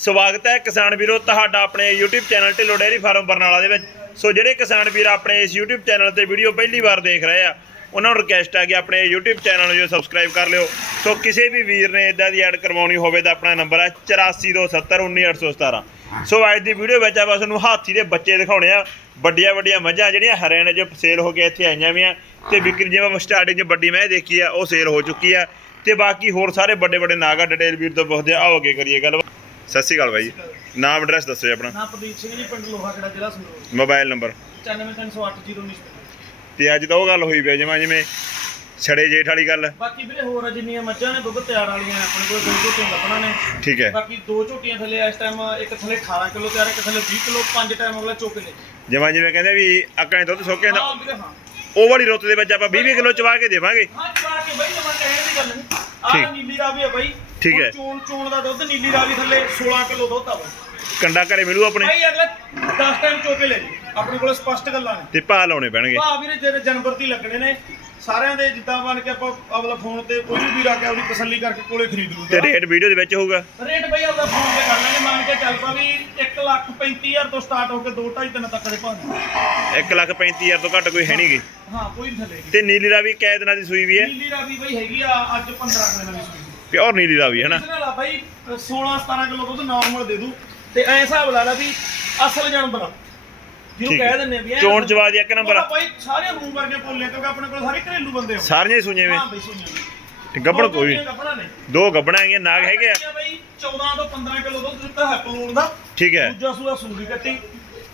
ਸਵਾਗਤ ਹੈ ਕਿਸਾਨ ਵੀਰੋ ਤੁਹਾਡਾ ਆਪਣੇ YouTube channel Dhillon dairy farm Barnala ਦੇ ਵਿੱਚ। ਸੋ ਜਿਹੜੇ ਕਿਸਾਨ ਵੀਰ ਆਪਣੇ ਇਸ YouTube ਚੈਨਲ ਤੇ ਵੀਡੀਓ ਪਹਿਲੀ ਵਾਰ ਦੇਖ ਰਹੇ ਆ, ਉਹਨਾਂ ਨੂੰ ਰਿਕਵੈਸਟ ਆ ਕਿ ਆਪਣੇ YouTube ਚੈਨਲ ਨੂੰ ਜੋ ਸਬਸਕ੍ਰਾਈਬ ਕਰ ਲਿਓ। ਸੋ ਕਿਸੇ ਵੀ ਵੀਰ ਨੇ ਇਦਾਂ ਦੀ ਐਡ ਕਰਵਾਉਣੀ ਹੋਵੇ ਤਾਂ ਆਪਣਾ ਨੰਬਰ ਹੈ 8427191817 ਸੋ ਅੱਜ ਦੀ ਵੀਡੀਓ ਵਿੱਚ ਆਪਾਂ ਤੁਹਾਨੂੰ ਹਾਥੀ ਦੇ ਬੱਚੇ ਦਿਖਾਉਣੇ ਆ। ਵੱਡੀਆਂ ਵੱਡੀਆਂ ਮੱਝਾਂ ਜਿਹੜੀਆਂ ਹਰਿਆਣੇ 'ਚ ਸੇਲ ਹੋ ਕੇ ਇੱਥੇ ਆਈਆਂ ਵੀਆਂ। ਤੇ ਵਿਕਰੀ ਜਿਵੇਂ ਸਟਾਰਟਿੰਗ 'ਚ ਵੱਡੀ ਮੈਂ ਦੇਖੀ ਆ, ਉਹ ਸੇਲ ਹੋ ਚੁੱਕੀ ਆ। ਤੇ ਬਾਕੀ ਹੋਰ ਸਾਰੇ ਵੱਡੇ ਵੱਡੇ ਨਾਗਾ ਡਿਟੇਲ ਵੀਰ ਤੋਂ ਪੁੱਛਦੇ ਆ। ਆਓ ਅੱਗੇ ਕਰੀਏ ਗੱਲ ਸਤਿ ਸ਼੍ਰੀ ਅਕਾਲ ਬਾਈ। ਨਾਮ ਐਡਰੈਸ ਦੱਸੋ ਜੀ ਆਪਣਾ। ਨਾ ਪ੍ਰਦੀਪ ਸਿੰਘ ਜੀ ਪਿੰਡ ਲੋਹਾ ਕਿਹੜਾ ਜ਼ਿਲ੍ਹਾ ਸੰਗਰੂਰ। ਮੋਬਾਈਲ ਨੰਬਰ 95080919 ਤੇ ਅੱਜ ਤਾਂ ਉਹ ਗੱਲ ਹੋਈ ਪਈ ਜਿਵੇਂ ਜਿਵੇਂ ਛੜੇ ਜੇਠ ਵਾਲੀ ਗੱਲ। ਬਾਕੀ ਵੀਰੇ ਹੋਰ ਆ ਜਿੰਨੀਆਂ ਮੱਝਾਂ ਨੇ ਦੁੱਧ ਤਿਆਰ ਵਾਲੀਆਂ ਆਪਣੇ ਕੋਲ ਦੋ ਝੋਟੀਆਂ ਲੱਭਣਾ ਨੇ। ਠੀਕ ਹੈ। ਬਾਕੀ ਦੋ ਝੋਟੀਆਂ ਥੱਲੇ ਇਸ ਟਾਈਮ ਇੱਕ ਥੱਲੇ 18 ਕਿਲੋ ਤਿਆਰ ਇੱਕ ਥੱਲੇ 20 ਕਿਲੋ ਪੰਜ ਟਾਈਮ ਅਗਲਾ ਚੁੱਕ ਲੈ ਜਿਵੇਂ ਜਿਵੇਂ ਕਹਿੰਦੇ ਵੀ ਅੱਕਾਂ ਦੁੱਧ ਸੁੱਕ ਜਾਂਦਾ। ਹਾਂ ਵੀਰੇ ਹਾਂ। ਉਹ ਵਾਲੀ ਰੁੱਤ ਦੇ ਵਿੱਚ ਆਪਾਂ 20 ਕਿਲੋ ਚਵਾ ਕੇ ਦੇਵਾਂਗੇ। ਹਾਂ ਚਵਾ ਕੇ ਬਈ ਜਮਾ ਕਹਿਣ ਦੀ ਗੱਲ ਨਹੀਂ। ਆਹ ਨੀਲੀ ਰਾਵੀ ਆ ਬਈ। ਠੀਕ ਹੈ। ਚੂਣ ਚੂਣ ਦਾ ਦੁੱਧ ਨੀਲੀ ਰਾਵੀ ਥੱਲੇ 16 ਕਿਲੋ ਦੁੱਧ ਆ ਬਈ। ਕੰਡਾ ਘਰੇ ਮਿਲੂ ਆਪਣੇ? ਭਾਈ ਅਗਲਾ 10 ਟਾਈਮ ਚੁੱਕ ਲੈ ਜੀ। ਆਪਣੇ ਕੋਲ ਸਪਸ਼ਟ ਗੱਲਾਂ ਨੇ। ਤੇ ਭਾਅ ਲਾਉਣੇ ਪੈਣਗੇ। ਭਾ ਵੀਰੇ ਜਿਹੜੇ ਜਨਵਰ ਦੀ ਲੱਗਣੇ ਨੇ ਸਾਰਿਆਂ ਦੇ ਜਿੱਦਾਂ ਬਣ ਕੇ ਆਪਾਂ ਆਪਣਾ ਫੋਨ ਤੇ ਕੋਈ ਵੀ ਵੀਰ ਆ ਕੇ ਆਪਣੀ ਤਸੱਲੀ ਕਰਕੇ ਕੋਲੇ ਖਰੀਦ ਤੇ ਲੂਗਾ ਰੇਟ ਵੀਡੀਓ ਦੇ ਵਿੱਚ ਹੋਊਗਾ। ਰੇਟ ਬਈ ਆਪਦਾ ਫੋਨ ਤੇ ਕਰ ਲੈਣੇ ਮੰਨ ਕੇ ਚੱਲ ਪਾ ਵੀ 1 ਲੱਖ 35000 ਤੋਂ ਸਟਾਰਟ ਹੋ ਕੇ 2 2.5 3 ਤੱਕ ਦੇ ਭਾਅ 1 ਲੱਖ 35000 ਤੋਂ ਘੱਟ ਕੋਈ ਹੈ ਨਹੀਂਗੀ। ਹਾਂ ਕੋਈ ਨੀ ਥੱਲੇ ਤੇ ਨੀਲੀ ਦਾ ਵੀ ਕੈ ਦਿਨਾਂ ਦੀ ਸੂਈ ਵੀ ਹੈ। ਨੀਲੀ ਰਾਵੀ ਬਈ ਹੈਗੀ ਆ ਅੱਜ 15 ਦਿਨਾਂ ਦੀ ਸੂਈ। ਪਿਓਰ ਨੀਲੀ ਦਾ ਵੀ ਹੈ ਨਾ? ਇਸ ਨਾਲ ਆ ਬਈ 16 17 ਕਿਲੋ ਦੁੱਧ ਨਾਰਮਲ ਦੇ ਦੂ। ਤੇ ਐ ਹਿਸਾਬ ਲਾ ਲਾ ਵੀ ਅਸਲ ਜਾਨਵਰ ਆ। ਜਿਹਨੂੰ ਠੀਕ ਹੈ। ਕਹਿ ਦਿੰਦੇ ਆ ਵੀ ਐਂ ਚੋਣ ਦੀ ਇੱਕ ਨੰਬਰ ਆ। ਬਾਈ ਸਾਰੇ ਮੂੰਹ ਵਰਗੇ ਬੋਲੇ ਕਿਉਂਕਿ ਆਪਣੇ ਕੋਲ ਸਾਰੇ ਘਰੇਲੂ ਬੰਦੇ ਸਾਰੀਆਂ ਹੀ ਸੂਈਆਂ ਵੇ ਹਾਂ ਬਈ ਸੁਣਿਆ ਤੇ ਗੱਬੜ ਕੋਈ ਗੱਬੜਾਂ ਨੇ। ਦੋ ਗੱਬੜਾਂ ਆਈਆਂ ਨਾਗ ਹੈਗੇ ਆ। ਬਈ 14 ਤੋਂ 15 ਕਿਲੋ ਦੁੱਧ ਦਿੱਤਾ ਹੈ ਪਲੂਣ ਦਾ। ਠੀਕ ਹੈ। ਦੂਜਾ ਸੂਆ ਸੂਰੀ ਕੱਟੀ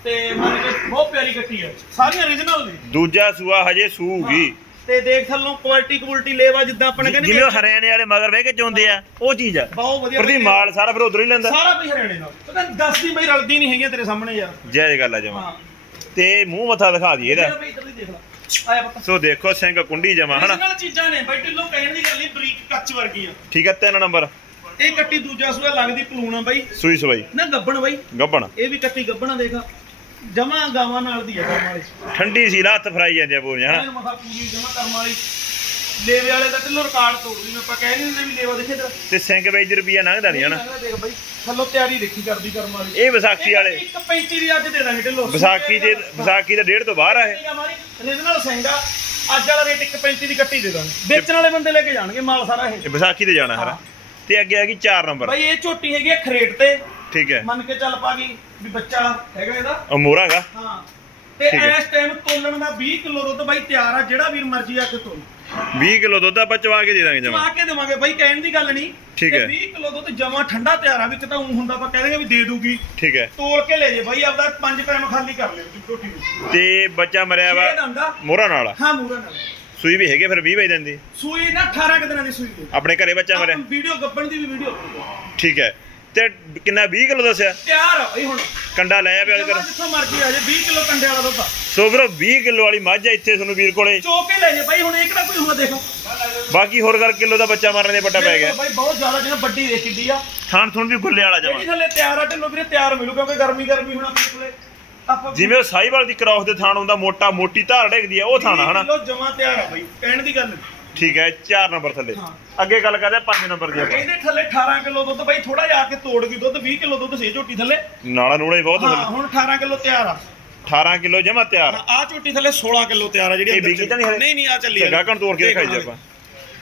ਤੇ ਮੰਨ ਕੇ ਬਹੁਤ ਪਿਆਰੀ ਕੱਟੀ ਹੈ ਸਾਰੀਆਂ origignal ਨੇ। ਦੂਜਾ ਸੂਆ ਹਜੇ ਸੂਗੀ ਤੇ ਦੇਖ ਥੱਲੋਂ ਕੁਆਲਿਟੀ ਕੁਆਲਿਟੀ ਲੇਵਾ ਜਿੱਦਾਂ ਆਪਣੇ ਕਹਿੰਦੇ ਜਿਵੇਂ ਉਹ ਹਰਿਆਣੇ ਵਾਲੇ ਮਗਰ ਵੇ ਕੇ ਚੋਂਦੇ ਆ ਉਹ ਚੀਜ਼ ਆ। ਬਹੁਤ ਵਧੀਆ ਪ੍ਰਤੀ ਮਾਲ ਸਾਰਾ ਫਿਰ ਉਧਰ ਹੀ ਲੈਂਦਾ। ਸਾਰਾ ਵੀ ਹਰਿਆਣੇ ਨਾਲ ਪਤਾ ਦੱਸਦੀ ਬਈ ਰਲਦੀ ਨਹੀਂ ਹੈਗੀਆਂ ਤੇਰੇ ਸਾਹਮਣੇ ਯਾਰ। ਜੈ ਗੱਲ ਆ ਜਮਾ। ਤੇ ਮੂੰਹ ਮੱਥਾ ਦਿਖਾ ਇਹਦਾ। ਦੀ ਦੇਖ ਲੈ। ਆਇਆ ਪਤਾ। ਸੋ ਦੇਖੋ ਸਿੰਘ ਕੁੰਡੀ ਜਮਾ ਹਨਾ? origignal ਚੀਜ਼ਾਂ ਨੇ ਬਈ ਢਿੱਲੋਂ ਕਹਿਣ ਦੀ ਗੱਲ ਨਹੀਂ ਬਰੀਕ ਕੱਚ ਵਰਗੀ ਆ ਠੀਕ ਹੈ ਤਿੰਨ ਨੰਬਰ। ਇਹ ਕੱਟੀ ਦੂਜਾ ਸੂਆ ਲੱਗਦੀ ਪਲੂਣ ਬਈ। ਸੂਈ ਸਵਾਈ। ਨਾ ਗੱਬਣ ਬਈ। ਗੱਬਣ। ਇਹ ਵੀ ਕੱਟੀ ਗੱਬਣਾ ਦੇਖ। ਜਮਾ ਗਾਵਾਂ ਨਾਲ ਦੀ ਗਾਵਾਂ ਵਾਲੀ। ਠੰਡੀ ਸੀ ਲੱਤ ਫਰਾਈ ਜਾਂਦੀ ਆ ਪੂਰੀਆਂ ਹਨਾ? ਐਨ ਮਸਾ ਪੂਰੀ ਜਮਾ ਕਰਮ ਵਾਲੀ। ਲੇਵੇ ਵਾਲੇ ਦਾ ਢਿੱਲੋਂ ਰਿਕਾਰਡ ਤੋੜ ਵੀ ਆਪਾਂ ਕਹਿ ਨਹੀਂ ਦਿੰਦੇ ਵੀ ਲੇਵਾ ਦੇਖੇ ਤੇਰਾ। ਤੇ ਸਿੰਘ ਵੇਜ ਰੁਪਿਆ ਲੰਘਦਾ ਨਹੀਂ ਹਨਾ? ਦੇਖ ਬਈ ਥੱਲੋਂ ਤਿਆਰੀ ਦੇਖੀ ਕਰਦੀ ਕਰਮ ਵਾਲੀ। ਇਹ ਵਿਸਾਖੀ ਵਾਲੇ। ਇੱਕ 35 ਦੀ ਅੱਜ ਦੇ ਦਾਂਗੇ ਢਿੱਲੋਂ। ਵਿਸਾਖੀ ਦੇ ਵਿਸਾਖੀ ਦਾ ਡੇਢ ਤੋਂ ਬਾਹਰ ਆ ਇਹ। ਰੀਜਨਲ ਸਹਿੰਗਾ ਅੱਜ ਵਾਲਾ ਰੇਟ 1.35 ਦੀ ਕੱਟੀ ਦੇ ਦਾਂਗੇ। ਵੇਚਣ ਵਾਲੇ ਬੰਦੇ ਲੈ ਕੇ ਜਾਣਗੇ ਮਾਲ ਸਾਰਾ ਇਹ। ਵਿਸਾਖੀ ਤੇ ਜਾਣਾ ਹਨਾ? ਤੇ ਅੱਗੇ ਆ ਗਈ 4 ਨੰਬਰ। ਬਾਈ ਇਹ ਝੋਟੀ ਹੈਗੀ ਖਰੇਟ ਤੇ। ਠੀਕ ਹੈ। ਮੰਨ ਕੇ ਚੱਲ ਪਾ ਗਈ ਵੀ ਬੱਚਾ ਹੈਗਾ ਇਹਦਾ। ਉਹ ਮੋਹਰਾ ਹੈਗਾ। ਹਾਂ। ਤੇ ਠੀਕ ਹੈ। ਇਸ ਟਾਈਮ ਤੋਲਣ ਦਾ 20 ਕਿਲੋ ਦੁੱਧ ਬਾਈ ਤਿਆਰ ਆ ਜਿਹੜਾ ਵੀਰ ਮਰਜ਼ੀ ਆ ਕੇ ਤੋਲ। 20 ਕਿਲੋ ਦੁੱਧ ਆਪਾਂ ਚਵਾ ਕੇ ਦੇ ਦਾਂਗੇ ਜਮਾ। ਚਵਾ ਕੇ ਦੇਵਾਂਗੇ। ਬਾਈ ਕਹਿਣ ਦੀ ਗੱਲ ਨਹੀਂ। ਠੀਕ ਤੇ ਹੈ। 20 ਕਿਲੋ ਦੁੱਧ ਜਮਾ ਠੰਡਾ ਤਿਆਰ ਆ ਵੀ ਕਿਤਾ ਉਂ ਹੁੰਦਾ ਆਪਾਂ ਕਹਿ ਦੇਂਗੇ ਵੀ ਦੇ ਦੂਗੀ। ਠੀਕ ਹੈ। ਤੋਲ ਕੇ ਲੈ ਜੇ ਬਾਈ ਆਪਦਾ ਪੰਜ ਟਾਈਮ ਖਾਲੀ ਕਰ ਲਿਓ ਨੂੰ। ਤੇ ਬੱਚਾ ਮਰਿਆ ਵਾ ਦੰਦਾ ਮੋਹਰਾ ਨਾਲ ਆ। ਹਾਂ ਮੂਰਾ ਨਾਲ। ਸੂਈ ਵੀ ਹੈਗੇ ਫਿਰ 20 ਵਜੇ ਦਿੰਦੀ ਸੂਈ ਨਾ 18 ਕੁ ਦਿਨਾਂ ਦੀ ਸੂਈ ਦੇ। ਆਪਣੇ ਘਰੇ ਬੱਚਾ ਮਰਿਆ। ਵੀਡੀਓ ਗੱਬਣ ਦੀ ਵੀ ਵੀਡੀਓ। ਠੀਕ ਹੈ। ਤੇ ਕਿੰਨਾ 20 ਕਿਲੋ ਦੱਸਿਆ? ਤਿਆਰ ਆ ਬਾਈ ਹੁਣ। ਕੰਡਾ ਲੈ ਆ ਪਿਆ ਕਰ ਜਿੱਥੋਂ ਮਰਜ਼ੀ ਆ ਜੇ 20 ਕਿਲੋ ਕੰਡੇ ਵਾਲਾ ਦੁੱਧ ਆ। ਸੋ ਵੀਰੋ 20 ਕਿਲੋ ਵਾਲੀ ਮੱਝ ਆ ਇੱਥੇ ਤੁਹਾਨੂੰ ਵੀਰ ਕੋਲੇ। ਚੋਕ ਕੇ ਲੈ ਜੇ ਬਾਈ ਹੁਣ ਇਹ ਕਿਹੜਾ ਕੋਈ ਹੁਣ ਦੇਖੋ। ਬਾਕੀ ਹੋਰ ਗੱਲ ਕਿਲੋ ਦਾ ਬੱਚਾ ਮਾਰਨ ਦੇ ਵੱਡਾ ਪੈ ਗਿਆ। ਬਾਈ ਬਹੁਤ ਜ਼ਿਆਦਾ ਜਿਹਨਾਂ ਵੱਡੀ ਦੇਖ ਕਿੱਡੀ ਆ। ਥਾਣ ਥੁਣ ਵੀ ਗੁੱਲੇ ਵਾਲਾ ਜਿਹੜੀ ਜਮਾ ਥੱਲੇ ਤਿਆਰ ਆ ਢਿੱਲੋਂ ਵੀਰੇ ਤਿਆਰ ਮਿਲੂ ਕਿਉਂਕਿ ਗਰਮੀ ਗਰਮੀ ਹੁਣ ਆਪਣੇ ਕੋਲੇ। ਜਿਵੇਂ ਉਹ ਸਾਈਵਾਲ ਦੀ ਕ੍ਰਾਸ ਦੇ ਥਾਣ ਹੁੰਦਾ ਮੋਟਾ ਮੋਟੀ ਧਾਰ ਡੇਗਦੀ ਆ ਉਹ ਥਾਣ ਹਨਾ? ਕਿਲੋ ਜਮਾ ਤਿਆਰ ਆ ਬਾਈ ਕਹਿਣ ਦੀ ਗੱਲ। ਠੀਕ ਹੈ 4 ਨੰਬਰ ਥੱਲੇ। ਹਾਂ। ਅੱਗੇ ਗੱਲ ਕਰਦੇ 5 ਨੰਬਰ ਦੀ ਆਪਾਂ। ਇਹਦੇ ਥੱਲੇ 18 ਕਿਲੋ ਦੁੱਧ ਬਾਈ ਥੋੜਾ ਜਿਹਾ ਆ ਕੇ ਤੋੜ ਗਈ ਦੁੱਧ 20 ਕਿਲੋ ਦੁੱਧ ਸੇ ਝੋਟੀ ਥੱਲੇ। ਨਾਲਾ ਨੂਲਾ ਹੀ ਬਹੁਤ ਹਾਂ ਥੱਲੇ ਹੁਣ 18 ਕਿਲੋ ਤਿਆਰ ਆ। 18 ਕਿਲੋ ਜਮਾ ਤਿਆਰ। ਆ ਝੋਟੀ ਥੱਲੇ 16 ਕਿਲੋ ਤਿਆਰ ਆ ਜਿਹੜੀ ਇਹ ਵਿਕੀ ਤਾਂ ਨਹੀਂ ਹਲੇ? ਨਹੀਂ ਨਹੀਂ ਆ। ਚੱਲੀ ਨੂੰ ਤੋੜ ਕੇ ਦਿਖਾਈ ਦੇਖ ਆਪਾਂ।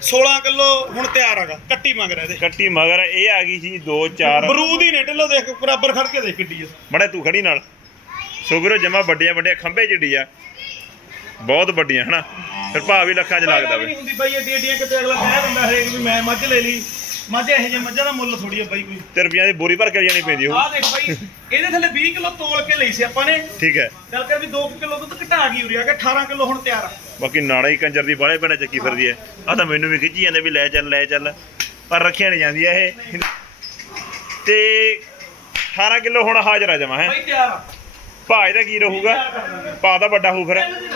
16 ਕਿਲੋ ਹੁਣ ਤਿਆਰ ਆਗਾ ਕੱਟੀ ਮੰਗ ਰਿਹਾ ਇਹਦੇ। ਕੱਟੀ ਮਗਰ ਇਹ ਆ ਗਈ ਸੀ 2 4 ਬਰੂਦ ਹੀ ਨੇ ਢਿੱਲੋਂ ਦੇਖ ਬਰਾਬਰ ਖੜ ਕੇ ਦੇਖ ਕਿੱਡੀ ਆ। ਮੜੇ ਤੂੰ ਖੜੀ ਨਾਲ। ਸੋ ਵੀਰੋ ਜਮਾ ਵੱਡੀਆਂ ਵੱਡੀਆਂ ਖੰਭੇ ਜਿਹੜੀ ਆ। ਬਹੁਤ ਵੱਡੀਆਂ ਹਨਾ? ਫਿਰ ਭਾਅ ਵੀ ਲੱਖਾਂ 'ਚ ਲੱਗਦਾ ਵੀ ਵੇ। ਨਹੀਂ ਹੁੰਦੀ ਬਾਈ ਏਡੀ ਏਡੀਆਂ ਕਿਤੇ ਅਗਲਾ ਕਹਿ ਦਿੰਦਾ ਹਰੇਕ ਵੀ ਮੈਂ ਮੱਝ ਲੈ ਲਈ। ਮੱਝ ਇਹੋ ਜਿਹੇ ਮੱਝਾਂ ਦਾ ਮੁੱਲ ਥੋੜੀ ਆ ਬਾਈ ਕੋਈ। ਤੇ ਰੁਪਈਆਂ ਦੀ ਬੋਰੀ ਭਰ ਕੇ ਜਾਣੀ ਪੈਂਦੀ ਉਹ ਆਹ ਦੇਖ ਬਾਈ ਇਹਦੇ ਥੱਲੇ 20 ਕਿਲੋ ਤੋਲ ਕੇ ਲਈ ਸੀ ਆਪਾਂ ਨੇ। ਠੀਕ ਹੈ। ਗੱਲ ਕਰ ਵੀ 2 ਕਿਲੋ ਦੁੱਧ ਘਟਾ ਗਈ ਉਰਿਆ ਕਿ 18 ਕਿਲੋ ਹੁਣ ਤਿਆਰ ਆ। ਬਾਕੀ ਨਾੜਾ ਹੀ ਕੰਜਰ ਦੀ ਬਾਲੇ ਪੈਣਾ ਚੱਕੀ ਫਿਰਦੀ ਐ ਆ ਤਾਂ ਮੈਨੂੰ ਵੀ ਖਿੱਚੀ ਜਾਂਦੇ ਵੀ ਲੈ ਚੱਲ ਲੈ ਚੱਲ। ਪਰ ਰੱਖਿਆ ਨਹੀਂ ਜਾਂਦੀ ਇਹ। ਤੇ 18 ਕਿਲੋ ਹੁਣ ਹਾਜ਼ਰ ਆ ਜਮਾ ਹੈ। ਬਾਈ ਤਿਆਰ ਆ। ਭਾਅ ਇਹਦਾ ਕੀ ਰਹੂਗਾ? ਭਾਅ ਦਾ ਵੱਡਾ ਹੋਊ ਫਿਰ। ਦੀ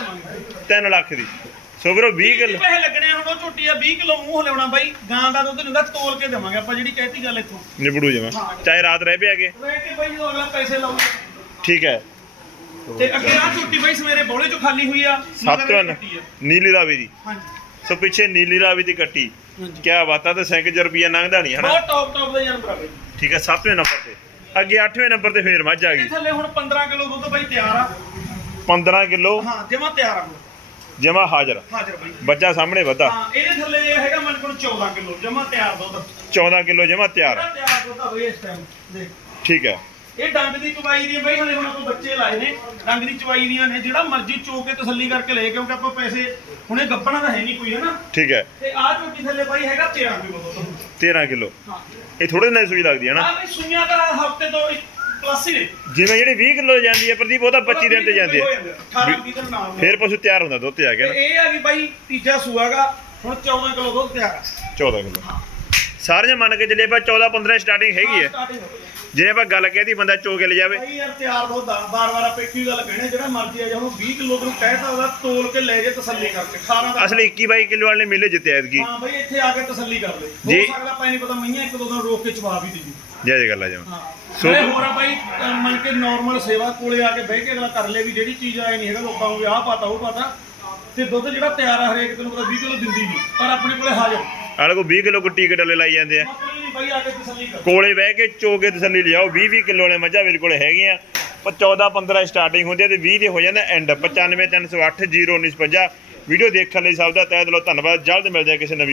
3 ਲੱਖ ਦੀ। ਸੋ ਵੀਰੋ 20 20 ਕਿਲੋ ਪੈਸੇ ਲੱਗਣੇ ਆ, ਹੁਣ ਉਹ ਝੋਟੀ ਆ? 20 ਕਿਲੋ ਮੂੰਹ ਲਿਆਉਣਾ ਬਾਈ। ਗਾਂ ਦਾ ਦੁੱਧ ਨਹੀਂ ਹੁੰਦਾ ਤੋਲ ਕੇ ਦੇਵਾਂਗੇ ਆਪਾਂ ਜਿਹੜੀ ਕਹਿਤੀ ਗੱਲ ਇੱਥੋਂ। ਨਿਬੜੂ ਜਮਾ ਚਾਹੇ ਰਾਤ ਰਹਿ ਵੇਖ ਕੇ ਬਾਈ ਜਦੋਂ ਅਗਲਾ ਪੈਸੇ ਲਾਊਗਾ। ਠੀਕ ਹੈ। ਤੇ ਅੱਗੇ ਆ ਝੋਟੀ ਬਾਈ ਸਵੇਰੇ ਬੋਲੇ ਚੋਂ ਖਾਲੀ ਹੋਈ ਆ ਮਗਰ ਸੱਤ ਰਨ ਕੱਟੀ ਆ। ਨੀਲੀ ਰਾਵੀ ਦੀ। ਹਾਂਜੀ। ਸੋ ਪਿੱਛੇ ਨੀਲੀ ਰਾਵੀ ਦੀ ਕੱਟੀ। ਕਿਆ ਬਾਤਾਂ ਤੇ ਸੈਂਕ ਚ ਰੁਪਈਆ ਲੰਘਦਾ ਨਹੀਂ ਹਨਾ? ਬਹੁਤ ਟੌਪ ਟੌਪ ਦਾ ਜਾਨਵਰ ਆ ਬਾਈ। ਠੀਕ ਹੈ 7ਵੇਂ ਨੰਬਰ ਤੇ। ਅੱਗੇ 8ਵੇਂ ਨੰਬਰ ਤੇ ਫੇਰ ਮੱਝ ਆ ਗਈ। ਥੱਲੇ ਹੁਣ 15 ਕਿਲੋ ਦੁੱਧ ਬਾਈ ਤਿਆਰ ਆ। 15 ਕਿਲੋ। ਹਾਂ ਜਮਾ ਤਿਆਰ ਆ। ਜਮਾ ਹਾਜ਼ਰ। ਹਾਜ਼ਰ ਬਾਈ। ਬੱਚਾ ਸਾਹਮਣੇ ਵਧਾ। ਹਾਂ ਇਹਦੇ ਥੱਲੇ ਇਹ ਹੈਗਾ ਮਨ ਕੋਲ 14 ਕਿਲੋ ਜਮਾ ਤਿਆਰ ਦੁੱਧ। 14 ਕਿਲੋ ਜਮਾ ਤਿਆਰ। ਤਿਆਰ ਦੁੱਧ ਆ ਬਈ ਇਸ ਟਾਈਮ ਦੇਖ। ਠੀਕ ਹੈ। ਇਹ ਡੰਗ ਦੀ ਚਵਾਈ ਦੀ ਬਈ ਹਲੇ ਹੁਣ ਆਪਾਂ ਬੱਚੇ ਲਾਏ ਨੇ। ਡੰਗ ਦੀ ਚਵਾਈ ਦੀਆਂ ਨੇ ਜਿਹੜਾ ਮਰਜ਼ੀ ਚੋ ਕੇ ਤਸੱਲੀ ਕਰਕੇ ਲਏ ਕਿਉਂਕਿ ਆਪਾਂ ਪੈਸੇ ਹੁਣੇ ਗੱਪਣਾ ਤਾਂ ਹੈ ਨਹੀਂ ਕੋਈ ਹਨਾ? ਠੀਕ ਹੈ। ਤੇ ਆਹ ਝੋਟੀ ਥੱਲੇ ਬਾਈ ਹੈਗਾ 13 ਕਿਲੋ ਦੁੱਧ। 13 ਕਿਲੋ। ਹਾਂ। ਇਹ ਥੋੜੇ ਨਾਲ ਸੂਈ ਲੱਗਦੀ ਹੈ ਨਾ ਆਹ ਬਈ ਸੁਈਆਂ ਦਾ ਹਫ਼ਤੇ ਤੋਂ ਇੱਕ ਹੀ ਨੇ। ਜਿਵੇਂ ਜਿਹੜੀ 20 ਕਿਲੋ ਜਾਂਦੀ ਹੈ ਪ੍ਰਦੀਪ ਉਹ ਤਾਂ 25 ਦਿਨ ਤੇ ਜਾਂਦੀ ਹੈ। 18 20 ਦਿਨ ਨਾਲ ਫੇਰ ਪਸ਼ੂ ਤਿਆਰ ਹੁੰਦਾ ਦੁੱਧ ਤੇ ਆ ਗਿਆ ਨਾ। ਇਹ ਆ ਵੀ ਬਾਈ ਤੀਜਾ ਸੂਆਗਾ ਹੁਣ 14 ਕਿਲੋ ਦੁੱਧ ਤਿਆਰ ਆ। 14 ਕਿਲੋ। ਸਾਰੀਆਂ ਮੰਨ ਕੇ ਚੱਲੇ ਆਪਾਂ 14 15 ਸਟਾਰਟਿੰਗ ਹੈਗੀ ਹੈ ਹੋ। ਜਿਹਨੇ ਆਪਾਂ ਗੱਲ ਕਹਿਤੀ ਬੰਦਾ ਚੋ ਕੇ ਲੈ ਜਾਵੇ। ਬਾਈ ਯਾਰ ਤਿਆਰ ਦੁੱਧ ਆ। ਬਾਰ ਬਾਰ ਆਪੇ ਕੀ ਗੱਲ ਕਹਿਣੇ ਜਿਹੜਾ ਮਰਜ਼ੀ ਆ ਜਾ ਹੁਣ 20 ਕਿਲੋ ਨੂੰ ਕਹਿਤਾ ਉਹਦਾ ਤੋਲ ਕੇ ਲੈ ਜੇ ਤਸੱਲੀ ਕਰਕੇ 18 ਦਾ। ਅਸਲੀ 21 22 ਕਿਲੋ ਵਾਲੇ ਮੇਲੇ ਜਿੱਤੇ ਐਤਕੀ। ਹਾਂ ਬਈ ਇੱਥੇ ਆ ਕੇ ਤਸੱਲੀ ਕਰ ਲੈ ਜੀ। ਹੋ ਸਕਦਾ ਪਾਈ ਨਹੀਂ ਪਤਾ ਮਈਆਂ ਇੱਕ ਦੋ ਦਿਨ ਰੋਕ ਕੇ ਚਵਾ ਵੀ ਦੇ ਜੈ ਜੈ। ਗੱਲ ਆ ਜਾਵਾਂ ਹਾਂ। ਸੋ- ਸੋ ਹੋਰ ਆ ਬਾਈ ਅਹ ਮੰਨ ਕੇ ਨਾਰਮਲ ਸੇਵਾ ਕੋਲੇ ਆ ਕੇ ਬਹਿ ਕੇ ਅਗਲਾ ਕਰ ਲੇ ਵੀ ਜਿਹੜੀ ਚੀਜ਼ ਆਏ ਨਹੀਂ ਹੈਗਾ ਲੋਕਾਂ ਨੂੰ ਵੀ ਆਹ ਪਤਾ ਉਹ ਪਤਾ। ਤੇ ਦੁੱਧ ਜਿਹੜਾ ਤਿਆਰ ਆ ਹਰੇਕ ਤੈਨੂੰ ਪਤਾ 20 ਕਿਲੋ ਦਿੰਦੀ ਨਹੀਂ ਪਰ ਆਪਣੇ ਕੋਲੇ ਹਾਜ਼ਰ। ਆਲੇ ਕੋ 20 ਕਿਲੋ ਕੋ ਟਿਕਟ ਵਾਲੇ ਲਾਈ ਜਾਂਦੇ ਆ। ਮਤਲਬ ਨਹੀਂ ਬਾਈ ਆ ਕੇ ਤਸੱਲੀ ਕਰ। ਕੋਲੇ ਬਹਿ ਕੇ ਚੋ ਕੇ ਤਸੱਲੀ ਲਿਆਓ 20 20 ਕਿਲੋ ਵਾਲੇ ਮੱਝਾਂ ਮੇਰੇ ਕੋਲੇ ਹੈਗੀਆਂ। ਪਰ 14 15 ਸਟਾਰਟਿੰਗ ਹੁੰਦੀ ਹੈ ਤੇ 20 ਦੇ ਹੋ ਜਾਂਦਾ ਐਂਡ 95 308 01950 ਵੀਡੀਓ ਦੇਖਣ ਲਈ ਸਭ ਦਾ ਤਹਿ ਦਿਲੋਂ ਧੰਨਵਾਦ। ਜਲਦ ਮਿਲਦੇ ਹਾਂ ਕਿਸੇ ਨਵੀਂ